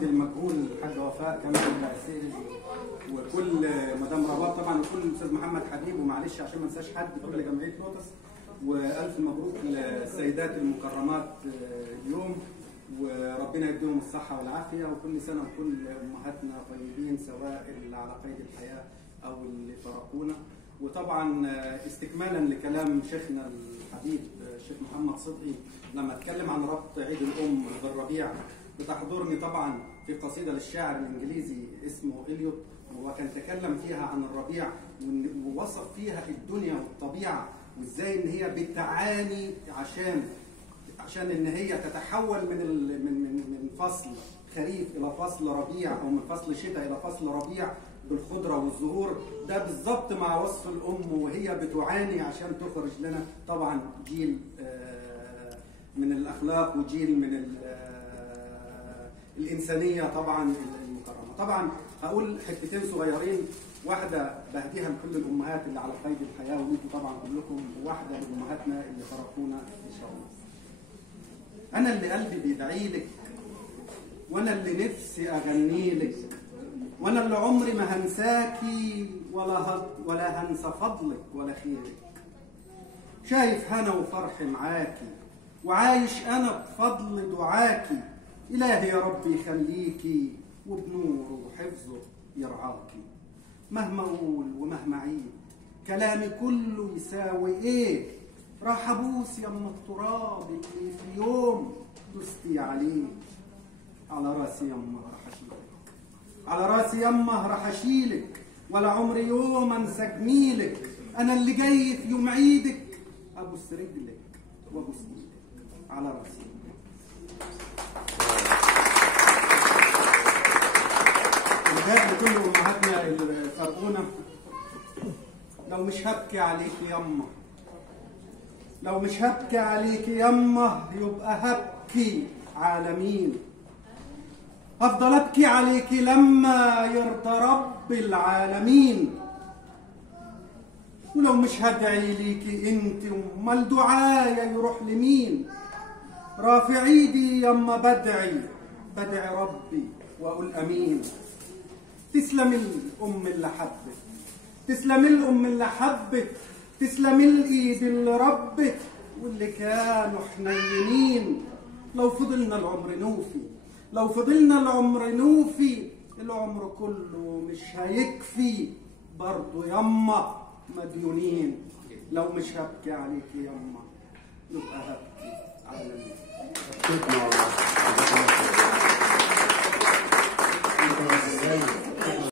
والدي المجهول الحاجه وفاء كمان العسيري، وكل مدام رباب طبعا، وكل الاستاذ محمد حبيب، ومعلش عشان ما انساش حد، كل جمعيه لوتس. والف مبروك للسيدات المكرمات اليوم، وربنا يديهم الصحه والعافيه، وكل سنه وكل امهاتنا طيبين، سواء اللي على قيد الحياه او اللي فرقونا. وطبعا استكمالا لكلام شيخنا الحبيب الشيخ محمد صدقي لما اتكلم عن ربط عيد الام بالربيع، بتحضرني طبعا في قصيده للشاعر الانجليزي اسمه إليوت، وكان تكلم فيها عن الربيع ووصف فيها الدنيا والطبيعه، وازاي ان هي بتعاني عشان ان هي تتحول من فصل خريف الى فصل ربيع، او من فصل شتاء الى فصل ربيع بالخضره والزهور. ده بالظبط مع وصف الام وهي بتعاني عشان تخرج لنا طبعا جيل من الاخلاق، وجيل من الانسانيه طبعا المكرمه. طبعا هقول حتتين صغيرين، واحده بهديها لكل الامهات اللي على قيد الحياه وانتم طبعا كلكم، وواحده لامهاتنا اللي فرقونا ان شاء الله. انا اللي قلبي بيدعي لك، وانا اللي نفسي اغني لك، وانا اللي عمري ما هنساكي ولا هنسى فضلك ولا خيرك. شايف هنا وفرح معاكي، وعايش انا بفضل دعاكي. الهي يا ربي يخليكي، وبنوره وحفظه يرعاكي. مهما اقول ومهما اعيد، كلامي كله يساوي ايه؟ راح ابوس يم التراب اللي في يوم دوستي عليه. على راسي يمه راح اشيلك، على راسي يمه راح اشيلك، ولا عمري يوم انسى جميلك. انا اللي جاي في يوم عيدك ابوس رجلك وابوس ايدك. على راسي. وجاء لكل امهاتنا اللي فرقونا، لو مش هبكي عليك يمه، لو مش هبكي عليك يمه، يبقى هبكي على مين؟ هفضل ابكي عليك لما يرضى رب العالمين. ولو مش هدعي ليكي انت، امال دعايا يروح لمين؟ رافع ايدي يما بدعي ربي واقول امين. تسلم الام اللي حبت، تسلم الام اللي حبت، تسلم الايد اللي ربت، واللي كانوا حنينين. لو فضلنا العمر نوفي، لو فضلنا العمر نوفي، العمر كله مش هيكفي برضه يما مديونين. لو مش هبكي عليك يما، يبقى هبكي على مين؟